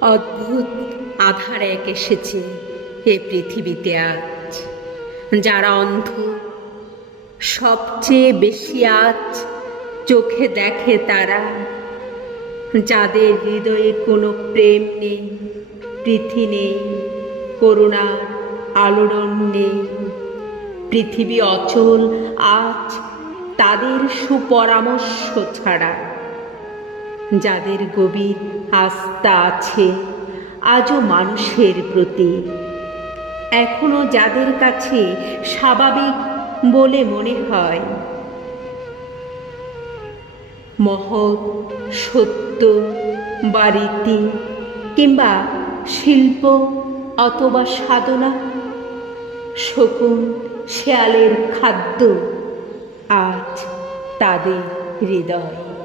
অদ্ভুত আধার এক এসেছে এ পৃথিবীতে আজ। যারা অন্ধ, সবচেয়ে বেশি আজ চোখে দেখে তারা, যাদের হৃদয়ে কোনো প্রেম নেই, প্রীতি নেই, করুণার আলোড়ন নেই। পৃথিবী অচল আজ তাদের সুপরামর্শ ছাড়া। যাদের গভীর আস্থা আছে আজও মানুষের প্রতি, এখনো যাদের কাছে স্বাভাবিক বলে মনে হয়। মহৎ সত্য বা রীতি কিংবা শিল্প অথবা সাধনা, শকুন শেয়ালের খাদ্য আজ তাদের হৃদয়।